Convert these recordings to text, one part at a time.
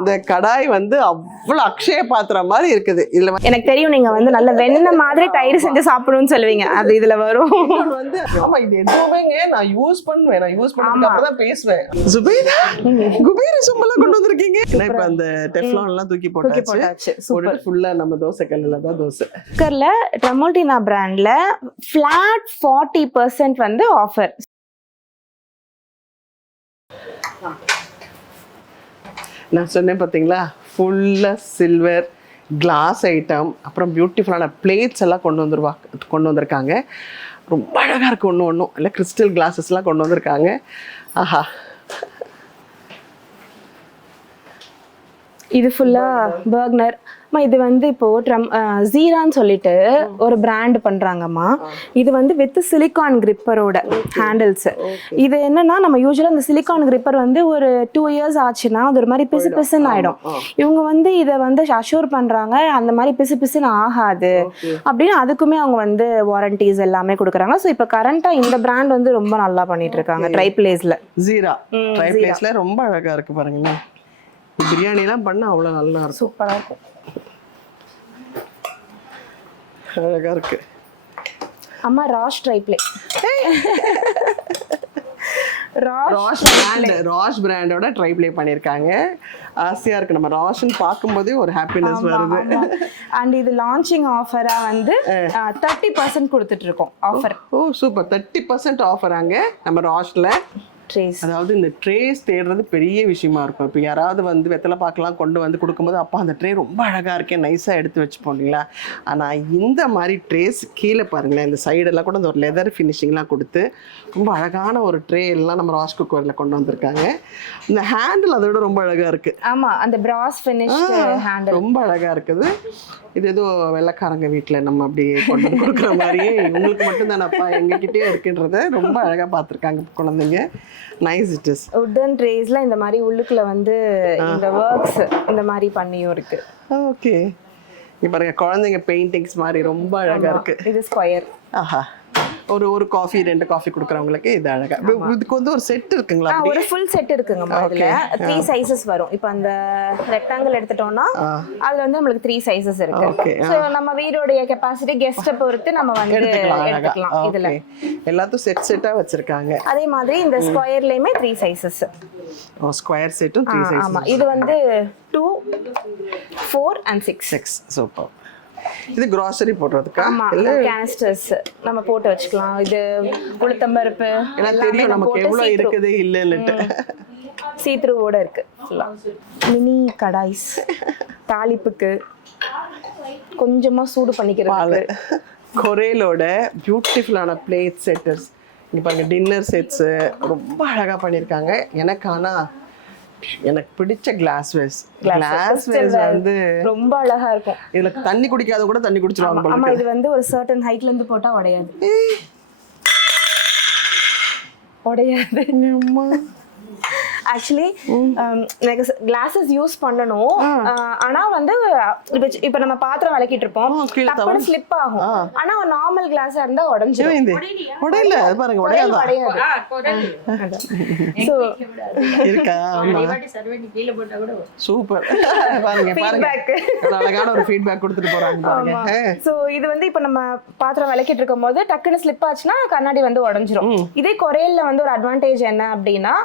இந்த கடாய் வந்து அவ்வளவு அக்ஷய பாத்திரம் மாதிரி இருக்குது. இதுல எனக்கு தெரியும் நீங்க வந்து நல்ல வெண்ணெய் மாதிரி தயிர் செஞ்சு சாப்பிடணும்னு சொல்லுவீங்க, அது இதுல வரும். வந்து ஆமா இது எதுவுமேங்க நான் யூஸ் பண்ணுவேன். நான் யூஸ் பண்ணதுக்கு அப்புறம் தான் பேசுவேன். சுபைதா குபேர சொம்பெல்லாம் கொண்டு வந்திருக்கீங்க. இப்ப அந்த டெஃப்லான் எல்லாம் தூக்கி போட்டாச்சு. சூப்பர். ஃபுல்லா நம்ம தோசை கல்லுல தான் தோசை. குக்கர்ல ட்ரமோல்டினா பிராண்ட்ல ஃபிளாட் 40% வந்து ஆஃபர். நான் சொன்னேன் பார்த்தீங்களா, ஃபுல்லாக சில்வர் கிளாஸ் ஐட்டம், அப்புறம் பியூட்டிஃபுல்லான பிளேட்ஸ் எல்லாம் கொண்டு வந்திருக்காங்க. ரொம்ப அழகாக இருக்குது. ஒன்றும் இல்லை, கிறிஸ்டல் கிளாஸஸ்லாம் கொண்டு வந்திருக்காங்க. ஆஹா, இது ஃபுல்லா பர்க்னர். இது வந்து இப்போ ஜீரான்னு சொல்லிட்டு ஒரு பிராண்ட் பண்றாங்கம்மா. இது வந்து வித் சிலிகான் கிரிப்பரோட ஹேண்டில்ஸ். இது என்னன்னா, நம்ம யூஸ்வலா இந்த சிலிகான் கிரிப்பர் வந்து ஒரு 2 years ஆச்சுன்னா அது ஒரு மாதிரி பிசு பிசுன்னு ஆயிடும். இவங்க வந்து இதை வந்து அஷூர் பண்றாங்க அந்த மாதிரி பிசு பிசுன்னு ஆகாது அப்படின்னு. அதுக்குமே அவங்க வந்து வாரண்டிஸ் எல்லாமே கொடுக்குறாங்க. ஸோ இப்போ கரண்டா இந்த பிராண்ட் வந்து ரொம்ப நல்லா பண்ணிட்டு இருக்காங்க. ட்ரைப்ளேஸ்ல ஜீரா ட்ரைப்ளேஸ்ல ரொம்ப அழகா இருக்கு பாருங்களேன். பிரியாணி எல்லாம் பண்ண அவ்வளவு நல்லா இருக்கும். சூப்பரா இருக்கும், அழகா இருக்கு. அம்மா ராஷ் ட்ரைப்ளே. ராஷ் பிராண்டோட ட்ரைப்ளே பண்ணியிருக்காங்க. ஆசையா இருக்கு. நம்ம ராஷ்னு பார்க்கும்போதே ஒரு ஹாப்பினஸ் வருது. அண்ட் இது லான்ச்சிங் ஆஃபரா வந்து 30% கொடுத்துட்டு இருக்கோம் ஆஃபர். ஓ சூப்பர். 30% ஆஃபராங்க நம்ம ராஷ்ல. ட்ரேஸ், அதாவது இந்த ட்ரேஸ் தேடுறது பெரிய விஷயமா இருக்கும். இப்போ யாராவது வந்து வெத்தலை பார்க்கலாம் கொண்டு வந்து கொடுக்கும்போது அப்பா அந்த ட்ரே ரொம்ப அழகாக இருக்கேன் நைஸாக எடுத்து வச்சுப்போம் இல்லைங்களா. ஆனால் இந்த மாதிரி ட்ரேஸ் கீழே பாருங்களேன், இந்த சைடெல்லாம் கூட இந்த ஒரு லெதர் ஃபினிஷிங்லாம் கொடுத்து ரொம்ப அழகான ஒரு ட்ரே எல்லாம் நம்ம ராஷ் குக்கரில் கொண்டு வந்திருக்காங்க. இந்த ஹேண்டில் அதை விட ரொம்ப அழகாக இருக்குது. ஆமாம், அந்த பிராஸ் ஃபினிஷ் ஹேண்டில் ரொம்ப அழகாக இருக்குது. இது ஏதோ வெள்ளைக்காரங்க வீட்டில் நம்ம அப்படி கொண்டு வந்து கொடுக்குற மாதிரியே உங்களுக்கு மட்டும்தானப்பா எங்ககிட்டயே இருக்குன்றத ரொம்ப அழகாக பார்த்துருக்காங்க குழந்தைங்க. Nice it is. உட்டன் ட்ரேஸ்ல இந்த மாதிரி உள்ளுக்குள்ள வந்து இந்த ஒர்க்ஸ் இந்த மாதிரி பண்ணியும் இருக்கு. ஓகே, இங்க பாருங்க குழந்தைங்க பெயிண்டிங்ஸ் மாதிரி ரொம்ப அழகா இருக்கு. இது ஸ்கொயர். ஆஹா, ஒரு காஃபி 2 காஃபி குடுக்குறவங்களுக்கு இது அழகா. இதுக்கு வந்து ஒரு செட் இருக்குங்களா? ஒரு ஃபுல் செட் இருக்குங்கம்மா. இதுல 3 சைஸஸ் வரும். இப்போ அந்த ரெக்டாங்கிள் எடுத்துட்டோம்னா அதுல வந்து நமக்கு 3 சைஸஸ் இருக்கு. சோ நம்ம வீடோட கெபாசிட்டி கெஸ்ட் பொறுத்து நம்ம வந்து எடுத்துக்கலாம். இதுல எல்லாத்தையும் செட்டா வச்சிருக்காங்க. அதே மாதிரி இந்த ஸ்கொயர்லயுமே 3 சைஸஸ். ஸ்கொயர் செட்டும் 3 சைஸஸ். ஆமா, இது வந்து 2, 4 and 6. சூப்பர். இது grocery போடுறதுக்கா? இல்ல கேனிஸ்டர்ஸ் நம்ம போட்டு வச்சுக்கலாம். இது உளுத்தம்பருப்பு எல்லாம் தெரியும் நமக்கு எவ்வளவு இருக்குது இல்லன்னுட்டு. சீத்ரூவோட இருக்கு. மினி கடாய்ஸ் தாளிப்புக்கு கொஞ்சமா சூடு பண்ணிக்கிறது. கொரேலோட பியூட்டிஃபுல்லான பிளேட் செட்டர்ஸ். இங்க பாருங்க, டின்னர் செட்ஸ் ரொம்ப அழகா பண்ணிருக்காங்க. எனக்கு பிடிச்ச கிளாஸ் வேஸ் வந்து ரொம்ப அழகா இருக்கும். இதுல தண்ணி குடிக்காத கூட தண்ணி குடிச்சிருவாங்க போல. ஆமா, இது வந்து ஒரு சர்டன் ஹைட்ல இருந்து போட்டா உடையாது. ஆக்சுவலி எனக்கு கிளாஸஸ் யூஸ் பண்ணணும். ஆனா வந்து இப்ப நம்ம பாத்திரம் விளக்கிட்டு இருப்போம், டப்புனு ஸ்லிப் ஆகும். ஆனா நார்மல் கிளாஸா இருந்தா உடைஞ்சிரும். உடையல பாருங்க, உடையாது. சோ இருக்கா சூப்பர். பாருங்க பாருங்க, அழகான ஒரு ஃபீட்பேக் கொடுத்துட்டு போறாங்க பாருங்க. சோ இது வந்து இப்ப நம்ம பாத்திரம் விளக்கிட்டு இருக்கும்போது டக்குனு ஸ்லிப் ஆச்சுன்னா கண்ணாடி வந்து உடைஞ்சிரும். இதே கொரேல்ல வந்து ஒரு அட்வான்டேஜ் என்ன அப்படின்னா,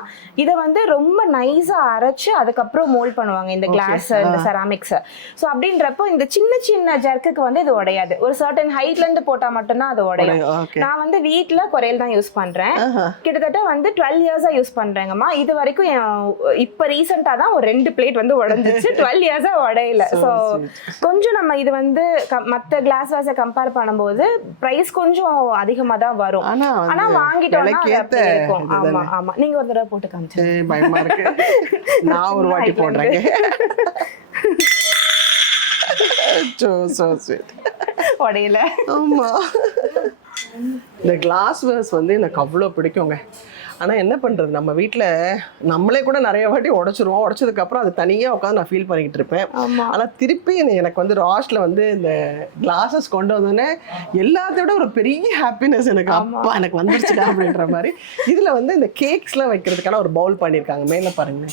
இத வந்து ரொம்ப நைஸா அரைச்சு அதுக்கப்புறம் மோல்ட் பண்ணுவாங்க இந்த கிளாஸ், இந்த செராமிக்ஸ். ஸோ அப்படின்றப்போ இந்த சின்ன சின்ன ஜர்க்குக்கு வந்து இது உடையாது. ஒரு சர்டன் ஹைட்ல இருந்து போட்டா மட்டும்தான் அது உடையும். நான் வந்து வீட்டுல கொரையல் தான் யூஸ் பண்றேன். கிட்டத்தட்ட வந்து 12 இயர்ஸா யூஸ் பண்றேங்கம்மா. இது வரைக்கும் இப்ப ரீசெண்டா தான் ஒரு 2 பிளேட் வந்து உடைஞ்சிச்சு. 12 இயர்ஸா உடையல. ஸோ கொஞ்சம் நம்ம இது வந்து மற்ற கிளாஸ் வாஸை கம்பேர் பண்ணும்போது பிரைஸ் கொஞ்சம் அதிகமா தான் வரும். ஆனா வாங்கிட்டோம்னா இருக்கும். ஆமா ஆமா, நீங்க ஒரு தடவை போட்டு காமிச்சு பயமா இருக்கு. நான் ஒரு வாட்டி போடுறேன். உடையல. ஆமா, இந்த கிளாஸ் வேர்ஸ் வந்து எனக்கு அவ்வளோ பிடிக்குங்க. ஆனால் என்ன பண்ணுறது, நம்ம வீட்டில் நம்மளே கூட நிறைய வாட்டி உடைச்சிருவோம். உடைச்சதுக்கப்புறம் அது தனியாக உட்காந்து நான் ஃபீல் பண்ணிக்கிட்டு இருப்பேன். ஆனால் திருப்பி எனக்கு வந்து ராஷ்ல வந்து இந்த கிளாஸஸ் கொண்டு வந்தோன்னே எல்லாத்தையும் விட ஒரு பெரிய ஹாப்பினஸ் எனக்கு. அப்பா எனக்கு வந்துருச்சுடா அப்படின்ற மாதிரி. இதில் வந்து இந்த கேக்ஸ்லாம் வைக்கிறதுக்கான ஒரு பவுல் பண்ணியிருக்காங்க. மேலே பாருங்க,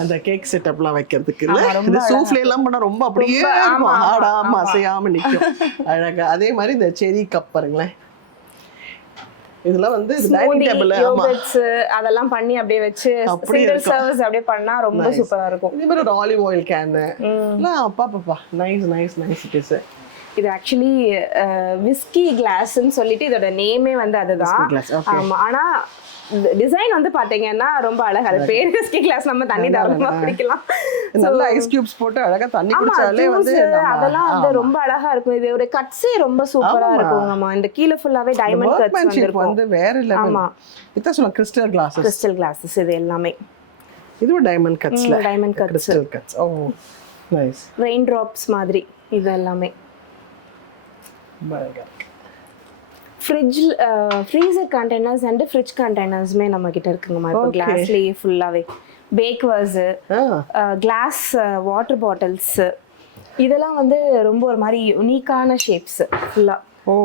அந்த கேக் செட்டப்லாம் வைக்கிறதுக்கு இல்ல ஆமா, ரொம்ப இந்த சூஃப்லே எல்லாம் பண்ணா ரொம்ப அப்படியே இருக்கும், ஆமா, ஆடாம அசையாம நிக்கும் அழகா. அதே மாதிரி இந்த செரி கப் பாருங்களேன், இதெல்லாம் வந்து டைனிங் டேபிள். ஆமா, யோகர்ட்ஸ் அதெல்லாம் பண்ணி அப்படியே வச்சு அப்படியே சிங்கிள் இருக்கும். சர்வ்ஸ் அப்படியே பண்ணா ரொம்ப சூப்பரா இருக்கும். இதே மாதிரி ஒரு ஆலிவ் ஆயில் கேன் அப்பா nice nice nice it is. இது ஆக்சுவலி விஸ்கி கிளாஸ்ன்னு சொல்லிட்டு இதோட நேமே வந்து அதுதான். glass, okay. ஆமா, ஆனா டிசைன் வந்து பாத்தீங்கன்னா ரொம்ப அழகா இருக்கு. பேர் விஸ்கி கிளாஸ், நம்ம தண்ணி தாராளமா குடிக்கலாம். நல்ல ஐஸ் கியூப்ஸ் போட்டு அழகா தண்ணி குடிச்சாலே வந்து அதெல்லாம் வந்து ரொம்ப அழகா இருக்கும். இது ஒரு கட்ஸே ரொம்ப சூப்பரா இருக்கும். நம்ம இந்த கீழ ஃபுல்லாவே டைமண்ட் கட்ஸ் வந்திருக்கும், வந்து வேற லெவல். ஆமா, இத சொல்ல கிறிஸ்டல் கிளாसेस, கிறிஸ்டல் கிளாसेस இது எல்லாமே. இது டைமண்ட் கட்ஸ்ல diamond cuts, crystal cuts. Oh nice. Rain drops மாதிரி இது எல்லாமே. ஃப்ரீசர் கண்டெய்னர்ஸ் அண்ட் ஃப்ரிட்ஜ் கண்டெய்னர்ஸ்மே நம்ம கிட்ட இருக்குங்கம்மா. இப்போ கிளாஸ்லேயே ஃபுல்லாவே பேக்வர்ஸ், கிளாஸ் வாட்டர் பாட்டில்ஸ், இதெல்லாம் வந்து ரொம்ப ஒரு மாதிரி யூனிக்கான ஷேப்ஸ் ஃபுல்லா. ஓ,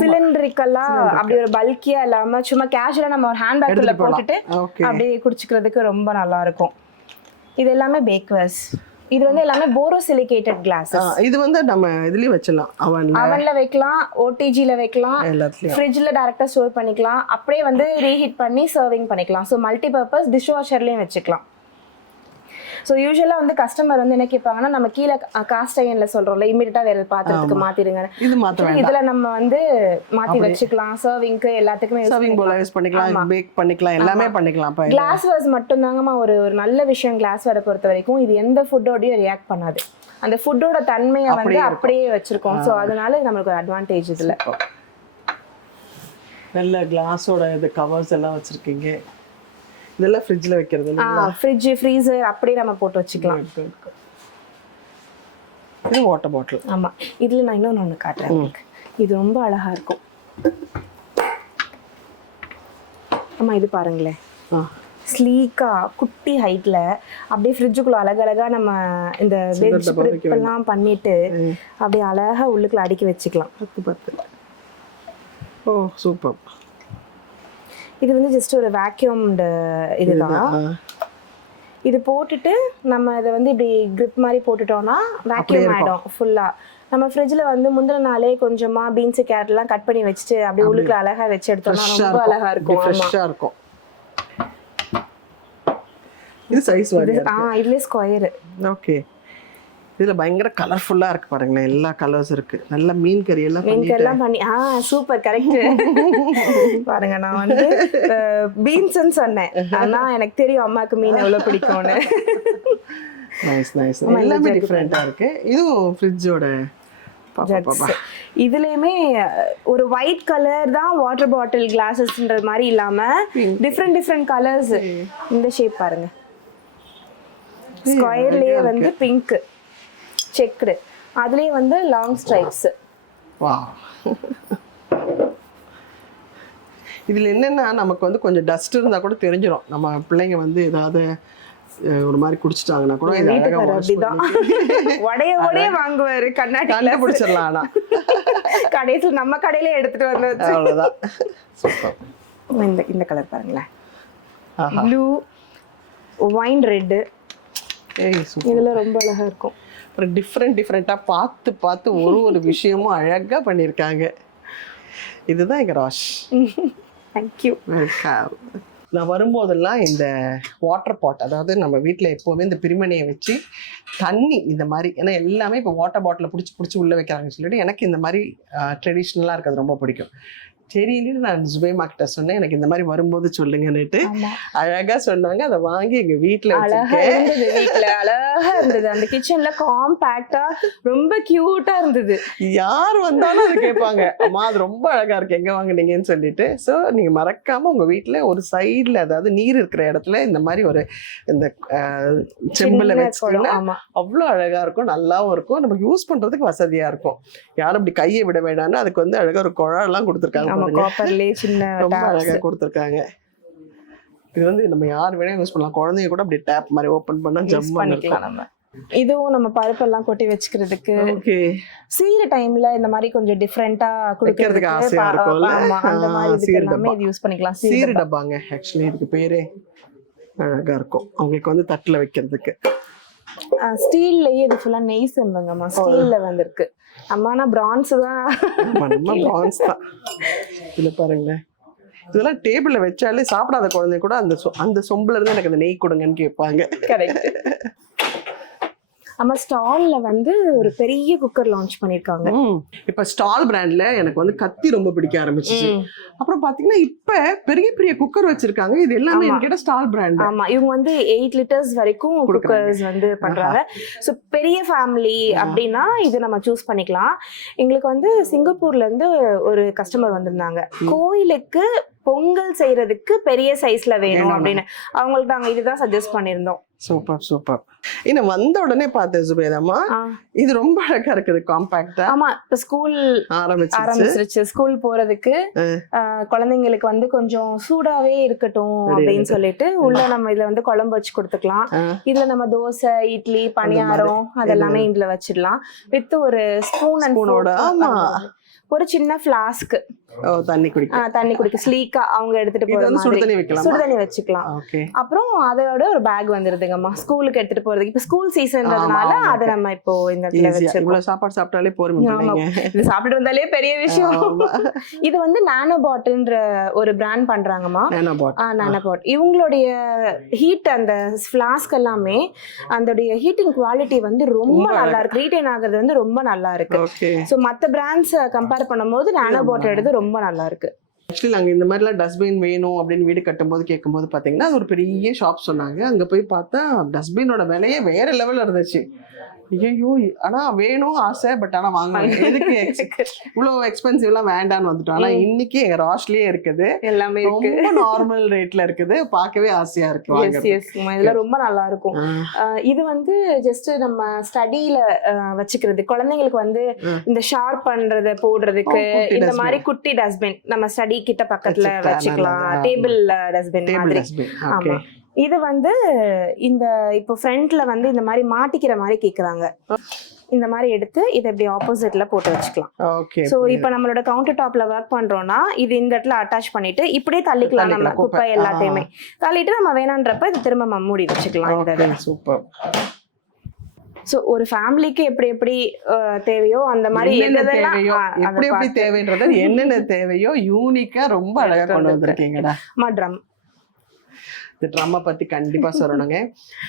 சிலிண்டரிக்கெல்லாம் அப்படி ஒரு பல்கியா இல்லாம சும்மா கேஷுவலா நம்ம ஒரு ஹேண்ட் பேக்ல போட்டுட்டு அப்படியே குடிச்சுக்கிறதுக்கு ரொம்ப நல்லா இருக்கும். இது எல்லாமே பேக்வர்ஸ். இது வந்து எல்லாமே போரோசிலிகேட்டட் கிளாसेस. இது வந்து நம்ம இதுலயே வச்சிடலாம், அவன்ல வைக்கலாம், ஓடிஜில வைக்கலாம், எல்லாத்துலயும் ஃப்ரிட்ஜ்ல டைரக்டா ஸ்டோர் பண்ணிக்கலாம், அப்படியே வந்து ரீஹீட் பண்ணி சர்விங் பண்ணிக்கலாம். ஸோ மல்டி பர்பஸ் டிஷ் வாஷர்லயும் வச்சுக்கலாம். ஸோ யூஸ்வலாக வந்து கஸ்டமர் வந்து என்ன கேட்பாங்கன்னா, நம்ம கீழே காஸ்ட் அயன்ல சொல்றோம்ல, இமீடியட்டா வேற பாத்திரத்துக்கு மாத்திடுங்க, இது மாத்த இதுல நம்ம வந்து மாத்தி வச்சுக்கலாம். சர்விங்க்கு எல்லாத்துக்குமே சர்விங் போல யூஸ் பண்ணிக்கலாம், பேக் பண்ணிக்கலாம், எல்லாமே பண்ணிக்கலாம். கிளாஸ் வேர்ஸ் மட்டும் தாங்கம்மா ஒரு நல்ல விஷயம். கிளாஸ் வேரை பொறுத்த வரைக்கும் இது எந்த ஃபுட்டோடையும் ரியாக்ட் பண்ணாது. அந்த ஃபுட்டோட தன்மையை வந்து அப்படியே வச்சிருக்கோம். ஸோ அதனால நம்மளுக்கு ஒரு அட்வான்டேஜ் இதுல. நல்ல கிளாஸோட இது கவர்ஸ் எல்லாம் வச்சிருக்கீங்க. இதெல்லாம் ஃப்ரிட்ஜ்ல வைக்கிறது இல்ல? ஃப்ரிட்ஜ், ஃப்ரீசர் அப்படியே நம்ம போட்டு வச்சுக்கலாம். இது வாட்டர் பாட்டில். ஆமா, இதுல நான் இன்னொன்னு காட்டுறேன் உங்களுக்கு. இது ரொம்ப அழகா இருக்கும். ஆமா, இது பாருங்களேன், ஸ்லீக்கா குட்டி ஹைட்ல அப்படியே ஃப்ரிட்ஜுக்குள்ள அழகழகா நம்ம இந்த வெஜ் ப்ரிப் எல்லாம் பண்ணிட்டு அப்படியே அழகா உள்ளுக்குள்ள அடுக்கி வச்சுக்கலாம். 10. ஓ சூப்பர். இது வந்து ஜஸ்ட் ஒரு வேக்யூம்டு இதுதான். இது போட்டுட்டு நம்ம இதை வந்து இப்படி கிரிப் மாதிரி போட்டுட்டோம்னா வேக்யூம் ஆயிடும் ஃபுல்லா. நம்ம ஃப்ரிட்ஜ்ல வந்து முந்தின நாளே கொஞ்சமா பீன்ஸ் கேரட் எல்லாம் கட் பண்ணி வச்சுட்டு அப்படியே உள்ளுக்குள்ள அழகா வச்சு எடுத்தோம்னா ரொம்ப அழகா இருக்கும். ஃப்ரெஷ்ஷா இருக்கும். இது சைஸ் வாரியா இருக்கு. இதுல ஸ்கொயர். ஓகே. இதுல பயங்கர கலர்ஃபுல்லா இருக்கு பாருங்களேன், எல்லா கலர்ஸ் இருக்கு. நல்ல மீன் கறி எல்லாம் பண்ணி சூப்பர் கரெக்ட். பாருங்க, நான் வந்து பீன்ஸ்ன்னு சொன்னேன், ஆனா எனக்கு தெரியும் அம்மாக்கு மீன் எவ்வளவு பிடிக்கும்னு. நைஸ் நைஸ், எல்லாமே டிஃபரெண்டா இருக்கு. இதுவும் ஃப்ரிட்ஜோட இதுலயுமே ஒரு ஒயிட் கலர் தான் வாட்டர் பாட்டில் கிளாஸஸ்ன்ற மாதிரி இல்லாம டிஃப்ரெண்ட் கலர்ஸ். இந்த ஷேப் பாருங்க, ஸ்கொயர்லயே வந்து பிங்க் செக்டு, அதுலயே வந்து லாங் ஸ்ட்ரைப்ஸ். வாவ். இதுல என்னன்னா நமக்கு வந்து கொஞ்சம் டஸ்ட் இருந்தா கூட தெரிஞ்சிடும். நம்ம பிள்ளைங்க வந்து ஏதாவது ஒரு மாதிரி குடிச்சிட்டாங்கன்னா கூட இது அழகா வாஷ் பண்ணி உடைய வாங்குவாரு, கண்ணாடி கண்டுபிடிச்சிடலாம். ஆனா கடைசியில் நம்ம கடையில எடுத்துட்டு வந்து வச்சு அவ்வளவுதான். சூப்பர். இந்த கலர் பாருங்களேன், ப்ளூ, ஒயின் ரெட், இதெல்லாம் ரொம்ப அழகா இருக்கும். டிஃப்ரெண்டா பார்த்து ஒரு விஷயமும் அழகா பண்ணியிருக்காங்க. இதுதான் எங்க ராஷ். தேங்க்யூ. நான் வரும்போதெல்லாம் இந்த வாட்டர் பாட், அதாவது நம்ம வீட்டில் எப்போவுமே இந்த பிரிமணியை வச்சு தண்ணி இந்த மாதிரி, ஏன்னா எல்லாமே இப்போ வாட்டர் பாட்டிலை பிடிச்சி உள்ளே வைக்கிறாங்கன்னு சொல்லிட்டு எனக்கு இந்த மாதிரி ட்ரெடிஷ்னலாக இருக்கிறது ரொம்ப பிடிக்கும். சரின்னு நான் சுபைமா கிட்ட சொன்னேன், எனக்கு இந்த மாதிரி வரும்போது சொல்லுங்கன்னுட்டு அழகா சொன்னாங்க. அதை வாங்கி எங்க வீட்டுல அழகா இருந்தது. அந்த கிச்சன்ல காம்பாக்டா ரொம்ப கியூட்டா இருந்தது. யார் வந்தாலும் அது கேட்பாங்க, அம்மா அது ரொம்ப அழகா இருக்கு, எங்க வாங்குனீங்கன்னு சொல்லிட்டு. ஸோ நீங்க மறக்காம உங்க வீட்டுல ஒரு சைட்ல, அதாவது நீர் இருக்கிற இடத்துல இந்த மாதிரி ஒரு இந்த செம்புல வச்சுக்கோங்க, அவ்வளோ அழகா இருக்கும், நல்லாவும் இருக்கும், நமக்கு யூஸ் பண்றதுக்கு வசதியா இருக்கும். யாரும் அப்படி கையை விட வேண்டாம்னு அதுக்கு வந்து அழகா ஒரு குழாயெல்லாம் கொடுத்துருக்காங்க. ரொம்ப அழகா கொடுத்துருக்காங்க. இது வந்து நம்ம யார் வேணா யூஸ் பண்ணலாம். குழந்தைய கூட அப்படி டேப் மாதிரி ஓபன் பண்ணா ஜம்ப் பண்ணிக்கலாம். நம்ம இதுவும் நம்ம பருப்பெல்லாம் கொட்டி வச்சுக்கிறதுக்கு, சீர டைம்ல இந்த மாதிரி கொஞ்சம் டிஃபரெண்டா குடிக்கிறதுக்கு ஆசையா இருக்கும்ல, அந்த மாதிரி எல்லாமே இது யூஸ் பண்ணிக்கலாம். சீர டப்பாங்க ஆக்சுவலி இதுக்கு பேரே. அழகா இருக்கும் அவங்களுக்கு வந்து தட்டுல வைக்கிறதுக்கு. ஸ்டீல்லயே இது ஃபுல்லா நெய் செம்பங்கம்மா, ஸ்டீல்ல வந்திருக்கு. அம்மானா பிரான்ஸ் தான். நம்ம பிரான்ஸ் தான். இதுல பாருங்களேன், இதெல்லாம் டேபிள்ல வச்சாலே சாப்பிடாத குழந்தை கூட அந்த சொம்புல இருந்து எனக்கு அந்த நெய் கொடுங்கன்னு கேட்பாங்க. கரெக்ட். அம்மா ஸ்டால்ல வந்து ஒரு பெரிய குக்கர் லான்ச் பண்ணிருக்காங்க. இப்ப ஸ்டால் பிராண்ட்ல எனக்கு வந்து கத்தி ரொம்ப பிடிக்க ஆரம்பிச்சிச்சு. அப்புறம் பாத்தீங்கன்னா இப்ப பெரிய பெரிய குக்கர் வச்சிருக்காங்க. இது எல்லாமே என்கிட்ட ஸ்டால் பிராண்ட். ஆமா, இவங்க வந்து 8 லிட்டர்ஸ் வரைக்கும் குக்கர்ஸ் வந்து பண்றாங்க. சோ பெரிய ஃபேமிலி அப்படின்னா இது நம்ம சூஸ் பண்ணிக்கலாம். எங்களுக்கு வந்து சிங்கப்பூர்ல இருந்து ஒரு கஸ்டமர் வந்திருந்தாங்க. கோயிலுக்கு பொங்கல் செய்யறதுக்கு பெரிய சைஸ்ல வேணும் அப்படின்னு அவங்களுக்கு நாங்க இதுதான் சஜஸ்ட் பண்ணிருந்தோம். Super super. இன்னும் வந்த உடனே பார்த்தேன் சுபேதம்மா, இது ரொம்ப அழகா இருக்குது, காம்பாக்டா. ஆமா, இப்ப ஸ்கூல் ஆரம்பிச்சிருச்சு. ஸ்கூல் போறதுக்கு குழந்தைங்களுக்கு வந்து கொஞ்சம் சூடாவே இருக்கட்டும் அப்படின்னு சொல்லிட்டு உள்ள நம்ம இதுல வந்து குழம்பு வச்சு கொடுத்துக்கலாம். இதுல நம்ம தோசை, இட்லி, பணியாரம் அதெல்லாமே இதுல வச்சிடலாம். வித் ஒரு ஸ்பூன் அண்ட் ஸ்பூனோட ஒரு சின்ன ஃபிளாஸ்க் தண்ணி குடிக்க ஸ்லீக்கா அவங்க எடுத்துட்டு போற சுடுதண்ணி வச்சுக்கலாம். அப்புறம் அதோட ஒரு பேக் வந்துருதுங்கம்மா ஸ்கூலுக்கு எடுத்துட்டு போறதுக்கு. இப்ப ஸ்கூல் சீசன்றதுனால அதை நம்ம இப்போ இந்த இடத்துல வச்சிருக்கோம். சாப்பாடு சாப்பிட்டாலே போறோம், இது சாப்பிட்டு வந்தாலே பெரிய விஷயம். இது வந்து நானோபாட்ன்ற ஒரு பிராண்ட் பண்றாங்கம்மா. நானோபாட் இவங்களுடைய ஹீட் அந்த ஃபிளாஸ்க் எல்லாமே அதோடைய ஹீட்டிங் குவாலிட்டி வந்து ரொம்ப நல்லா இருக்கு. ரீடைன் ஆகுறது வந்து ரொம்ப நல்லா இருக்கு. சோ மத்த பிராண்ட்ஸ் கம்பேர் பண்ணும்போது நானோபாட் எடுத்து ரொம்ப நல்லா இருக்கு. ஆக்சுவலி நாங்கள் இந்த மாதிரிலாம் டஸ்ட்பின் வேணும் அப்படின்னு வீடு கட்டும்போது கேட்கும்போது பார்த்தீங்கன்னா அது ஒரு பெரிய ஷாப் சொன்னாங்க. அங்கே போய் பார்த்தா டஸ்ட்பினோட விலையே வேற லெவலில் இருந்துச்சு. ஐயோ, ஆனா வேணும் ஆசை, பட் ஆனா வாங்கணும். எதுக்கு இவ்வளோ எக்ஸ்பென்சிவ்லாம் வேண்டான்னு வந்துட்டோம். ஆனா இன்னைக்கு எங்க ராஷ்லயே இருக்குது, எல்லாமே ரொம்ப நார்மல் ரேட்ல இருக்குது. பார்க்கவே ஆசையா இருக்கு. இதெல்லாம் ரொம்ப நல்லா இருக்கும். இது வந்து ஜஸ்ட் நம்ம ஸ்டடியில வச்சுக்கிறது, குழந்தைங்களுக்கு வந்து இந்த ஷார்ப் பண்றத போடுறதுக்கு இந்த மாதிரி குட்டி டஸ்ட்பின் நம்ம ஸ்டடி கிட்ட பக்கத்துல வச்சுக்கலாம். டேபிள் டஸ்ட்பின் மாதிரி. ஆமா, இது வந்து இந்த இப்போ ஃப்ரண்ட்ல வந்து இந்த மாதிரி மாட்டிக்கிற மாதிரி கேக்குறாங்க. இந்த மாதிரி எடுத்து இதை இப்படி ஆப்போசிட்ல போட்டு வச்சுக்கலாம். சோ இப்போ நம்மளோட கவுண்டர் டாப்ல ஒர்க் பண்றோம்னா இது இந்த இடத்துல அட்டாச் பண்ணிட்டு இப்படியே தள்ளிக்கலாம். நம்ம குப்பை எல்லாத்தையுமே தள்ளிட்டு நம்ம வேணான்றப்ப இது திரும்ப மூடி வச்சுக்கலாம். சூப்பர். சோ ஒரு ஃபேமிலிக்கு எப்படி எப்படி தேவையோ அந்த மாதிரி எப்படி தேவைன்றது என்னென்ன தேவையோ யூனிக்கா ரொம்ப அழகா கொண்டு வந்திருக்கீங்கடா. ட்ரம், இந்த ட்ரம்மை பற்றி கண்டிப்பாக சொல்லணுங்க.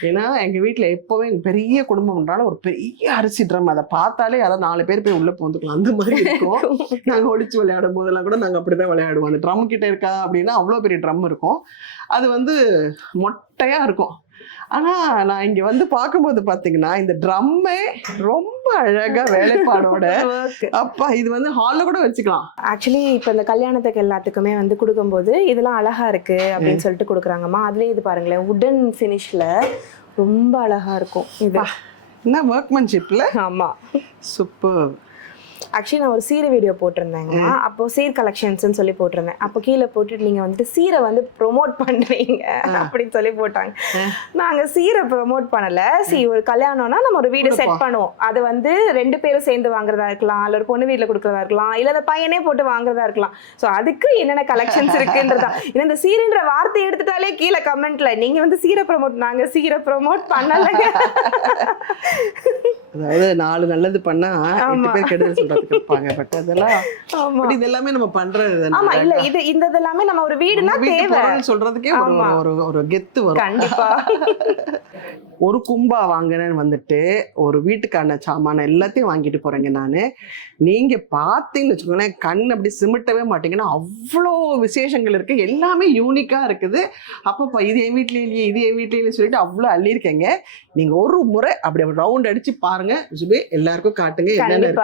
ஏன்னா எங்கள் வீட்டில் எப்போவே பெரிய குடும்பம்ன்றால ஒரு பெரிய அரிசி ட்ரம், அதை பார்த்தாலே யாராவது 4 பேர் போய் உள்ளே போந்துக்கலாம் அந்த மாதிரி இருக்கும். நாங்கள் ஒழிச்சு விளையாடும் போதெல்லாம் கூட நாங்கள் அப்படி தான் விளையாடுவோம். அந்த ட்ரம் கிட்ட இருக்கா அப்படின்னா அவ்வளோ பெரிய ட்ரம் இருக்கும். அது வந்து மொட்டையாக இருக்கும். ஆனால் நான் இங்கே வந்து பார்க்கும்போது பார்த்தீங்கன்னா இந்த ட்ரம்மே ரொம்ப அழகா வேலைப்பாடோட, அப்பா இது வந்து ஹாலில் கூட வச்சுக்கலாம். ஆக்சுவலி இப்போ இந்த கல்யாணத்துக்கு எல்லாத்துக்குமே வந்து கொடுக்கும்போது இதெல்லாம் அழகா இருக்கு அப்படின்னு சொல்லிட்டு கொடுக்குறாங்கம்மா. அதுலேயே இது பாருங்களேன், உடன் ஃபினிஷ்ல ரொம்ப அழகா இருக்கும். இது என்ன ஒர்க்மேன்ஷிப்ல. ஆமா, சூப்பர். ஆக்சுவலி நான் ஒரு சீரை வீடியோ போட்டிருந்தேங்க. அப்போ சீர் கலெக்ஷன்ஸ்ன்னு சொல்லி போட்டிருந்தேன். அப்போ கீழே போட்டுட்டு நீங்க வந்துட்டு சீரை வந்து ப்ரொமோட் பண்றீங்க அப்படின்னு சொல்லி போட்டாங்க. நாங்க சீரை ப்ரொமோட் பண்ணல. ஒரு கல்யாணம்னா நம்ம ஒரு வீடு செட் பண்ணுவோம். அது வந்து 2 பேரும் சேர்ந்து வாங்குறதா இருக்கலாம், இல்ல ஒரு பொண்ணு வீட்டுல கொடுக்கறதா இருக்கலாம், இல்ல அந்த பையனே போட்டு வாங்குறதா இருக்கலாம். சோ அதுக்கு என்னென்ன கலெக்ஷன்ஸ் இருக்குன்றதா. இந்த சீருன்ற வார்த்தை எடுத்துட்டாலே கீழே கமெண்ட்ல நீங்க வந்து சீரை ப்ரொமோட், நாங்க சீரை ப்ரொமோட் பண்ணலங்க. அதாவது 4 நல்லது பண்ணா 8 பேர் கெடுதல் சொல்றதுக்கு இருப்பாங்க. பட் அதெல்லாம் இதெல்லாமே நம்ம பண்றது. ஆமா, இல்ல இது இந்த இதெல்லாமே நம்ம ஒரு வீடுனா தேவை சொல்றதுக்கே ஒரு கெத்து வரும் கண்டிப்பா. ஒரு கும்பா வாங்கினேன்னு வந்துட்டு ஒரு வீட்டுக்கான சாமான எல்லாத்தையும் வாங்கிட்டு போறேங்க நானு. நீங்க பாத்தீங்கன்னு வச்சுக்கோங்களேன், கண் அப்படி சிமிட்டவே மாட்டீங்கன்னா அவ்வளோ விசேஷங்கள் இருக்கு, எல்லாமே யூனிக்கா இருக்குது. அப்பப்பா இது என் வீட்லயே இல்லையே, இது என் வீட்லயே சொல்லிட்டு அவ்வளோ அள்ளியிருக்கேங்க. நீங்க ஒரு முறை அப்படி ரவுண்ட் அடிச்சு பாருங்க சுபே, எல்லாருக்கும் காட்டுங்க என்னென்ன.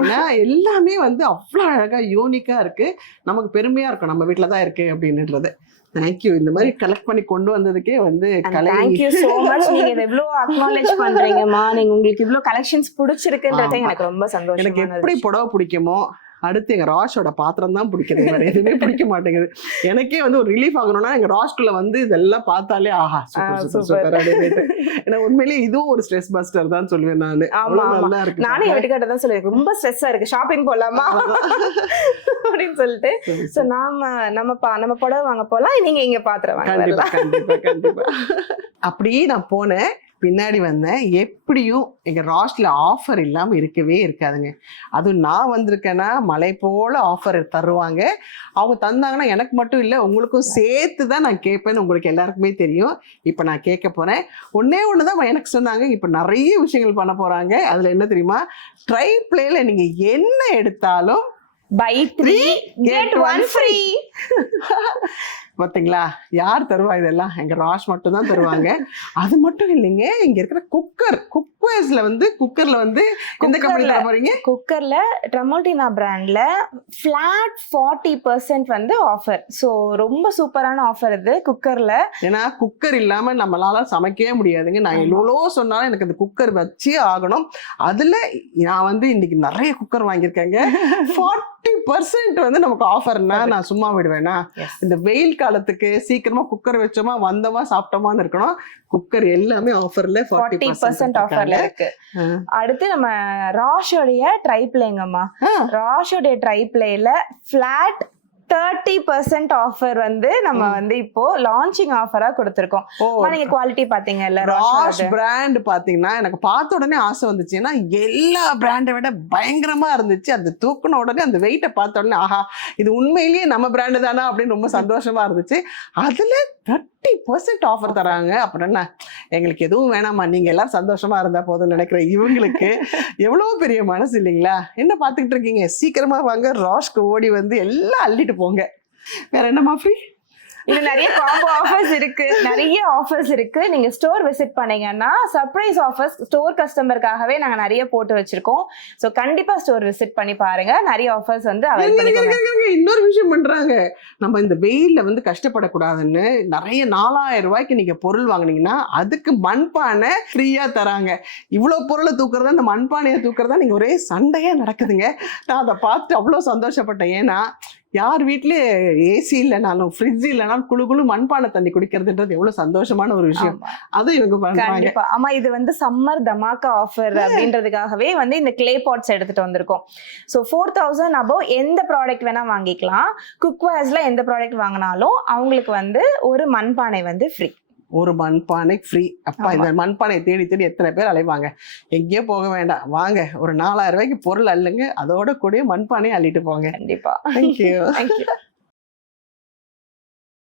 ஏன்னா எல்லாமே வந்து அவ்வளோ அழகா யூனிக்கா இருக்கு. நமக்கு பெருமையா இருக்கும் நம்ம வீட்டுலதான் இருக்கு அப்படின்றது. தேங்க்யூ, இந்த மாதிரி கலெக்ட் பண்ணி கொண்டு வந்ததுக்கே வந்து தேங்க்யூ சோ மச். நீங்க இத இவ்ளோ அக்னாலேஜ் பண்றீங்கம்மா. நீங்க உங்களுக்கு இவ்ளோ கலெக்ஷன்ஸ் பிடிச்சிருக்குன்றது எனக்கு ரொம்ப சந்தோஷம். எனக்கு எப்படி புடவை பிடிக்குமோ அடுத்து எங்க ராஷோட பாத்திரம் தான் பிடிக்குது, வேற எதுவுமே பிடிக்க மாட்டேங்குது. எனக்கே வந்து ஒரு ரிலீஃப் ஆகணும்னா எங்க ராஷ்குள்ள வந்து இதெல்லாம் பார்த்தாலே ஆஹா சூப்பர் சூப்பர் சூப்பர் அப்படின்னு. ஏன்னா உண்மையிலேயே இதுவும் ஒரு ஸ்ட்ரெஸ் பஸ்டர் தான் சொல்லுவேன் நானு. நல்லா இருக்கு. நானே வீட்டுக்கிட்ட தான் சொல்லுவேன், ரொம்ப ஸ்ட்ரெஸ்ஸா இருக்கு, ஷாப்பிங் போலாமா அப்படின்னு சொல்லிட்டு. சோ நம்ம புடவை வாங்க போலாம், நீங்க இங்க பாத்திரம் வாங்க. கண்டிப்பா கண்டிப்பா கண்டிப்பா. அப்படியே நான் போனேன், பின்னாடி வந்தேன். எப்படியும் எங்க ராஷ்ல ஆஃபர் இல்லாம இருக்கவே இருக்காதுங்க. அதுவும் நான் வந்திருக்கேன்னா மலை போல ஆஃபர் தருவாங்க. அவங்க தந்தாங்கன்னா எனக்கு மட்டும் இல்லை உங்களுக்கும் சேர்த்து தான் நான் கேட்பேன்னு உங்களுக்கு எல்லாருக்குமே தெரியும். இப்போ நான் கேட்க போறேன். ஒன்னே ஒன்று தான் எனக்கு சொன்னாங்க, இப்போ நிறைய விஷயங்கள் பண்ண போறாங்க. அதுல என்ன தெரியுமா, ட்ரை பிளேல நீங்க என்ன எடுத்தாலும் buy 3 get 1 free. பாத்தீங்களா, யார் தருவா இதெல்லாம்? எங்க ராஷ் மட்டும் தான் தருவாங்க. அது மட்டும் இல்லைங்க, இங்க இருக்கிற குக்கர்ஸ்ல வந்து எந்த கம்பெனி தர போறீங்க? குக்கர்ல ட்ரமோல்டினா பிராண்ட்ல ஃபிளாட் 40% வந்து ஆஃபர். சோ ரொம்ப சூப்பரான ஆஃபர் இது குக்கர்ல. ஏன்னா குக்கர் இல்லாம நம்மளால சமைக்கவே முடியாதுங்க. நான் எவ்வளோ சொன்னாலும் எனக்கு அந்த குக்கர் வச்சு ஆகணும். அதுல நான் வந்து இன்னைக்கு நிறைய குக்கர் வாங்கியிருக்கேங்க. 40% வந்து நமக்கு ஆஃபர்னா நான் சும்மா விடுவேனா? இந்த வெயில் காலத்துக்கு சீக்கிரமா குக்கர் வச்சோமா வந்தோமா சாப்பிட்டோமான்னு இருக்கணும். குக்கர் எல்லாமே ஆஃபர்ல 40% ஆஃபர்ல இருக்கு. அடுத்து நம்ம ராஷோடைய ட்ரை பிளேங்கம்மா. ராஷோடைய ட்ரை பிளேல ஃபிளாட் 30% ஆஃபர் வந்து நம்ம வந்து இப்போ லான்ச்சிங் ஆஃபரா கொடுத்திருக்கோம். நீங்க குவாலிட்டி பாத்தீங்கல்ல, ராஷ் பிராண்ட் பாத்தீங்கன்னா எனக்கு பார்த்த உடனே ஆசை வந்துச்சு. ஏன்னா எல்லா பிராண்டை விட பயங்கரமா இருந்துச்சு. அது தூக்குன உடனே அந்த வெயிட்டை பார்த்த உடனே ஆஹா இது உண்மையிலேயே நம்ம பிராண்டு தானா அப்படின்னு ரொம்ப சந்தோஷமா இருந்துச்சு. அதுல 30% ஆஃபர் தராங்க. அப்புறம் என்ன, எங்களுக்கு எதுவும் வேணாமா, நீங்க எல்லாரும் சந்தோஷமா இருந்தா போதும் நினைக்கிற இவங்களுக்கு எவ்வளவு பெரிய மனசு இல்லைங்களா? என்ன பாத்துக்கிட்டு இருக்கீங்க, சீக்கிரமா வாங்க, ராஷ்க்கு ஓடி வந்து எல்லாம் அள்ளிட்டு போங்க. வேற என்னமா ஃப்ரீ? இது நிறைய காம்போ ஆஃபர்ஸ் இருக்கு, நிறைய ஆஃபர்ஸ் இருக்கு. நீங்க ஸ்டோர் விசிட் பண்ணீங்கன்னா சர்ப்ரைஸ் ஆஃபர்ஸ் ஸ்டோர் கஸ்டமருக்காகவே நாங்க நிறைய போட்டு வச்சிருக்கோம். சோ கண்டிப்பா ஸ்டோர் விசிட் பண்ணி பாருங்க, நிறைய ஆஃபர்ஸ் வந்து அவைல் பண்ணிக்கோங்க. இன்னொரு விஷயம் பண்றாங்க, நம்ம இந்த வெயில்ல வந்து கஷ்டப்படக்கூடாதுன்னு நிறைய 4000 ரூபாய்க்கு நீங்க பொருள் வாங்குனீங்கன்னா அதுக்கு மண்பானை ஃப்ரீயா தராங்க. இவ்வளவு பொருளை தூக்குறதா, இந்த மண்பானையை தூக்குறதா நீங்க ஒரே சண்டையா நடக்குதுங்க. நான் அதை பார்த்துட்டு அவ்வளவு சந்தோஷப்பட்டேன். ஏன்னா யார் வீட்லயே ஏசி இல்லைனாலும் ஃப்ரிட்ஜ் இல்லைனாலும் குழு குழு மண்பானை தண்ணி குடிக்கிறதுன்றது எவ்வளவு சந்தோஷமான ஒரு விஷயம். அது இவங்க பண்றாங்க. ஆமா, இது வந்து சம்மர் தமாக்கா ஆஃபர் அப்படின்றதுக்காகவே வந்து இந்த கிளே பாட்ஸ் எடுத்துட்டு வந்திருக்கோம். ஸோ 4000 above எந்த ப்ராடக்ட் வேணா வாங்கிக்கலாம். குக்வேர்ஸ்ல எந்த ப்ராடக்ட் வாங்கினாலும் அவங்களுக்கு வந்து ஒரு மண்பானை வந்து ஃப்ரீ. ஒரு மண்பானை ஃப்ரீ. அப்பா, இந்த மண்பானையை தேடி தேடி எத்தனை பேர் அலைவாங்க. எங்கேயோ போக வேண்டாம், வாங்க ஒரு 4000 ரூபாய்க்கு பொருள் அள்ளுங்க, அதோட கூட மண்பானையை அள்ளிட்டு போங்க. கண்டிப்பா. தேங்க்யூ.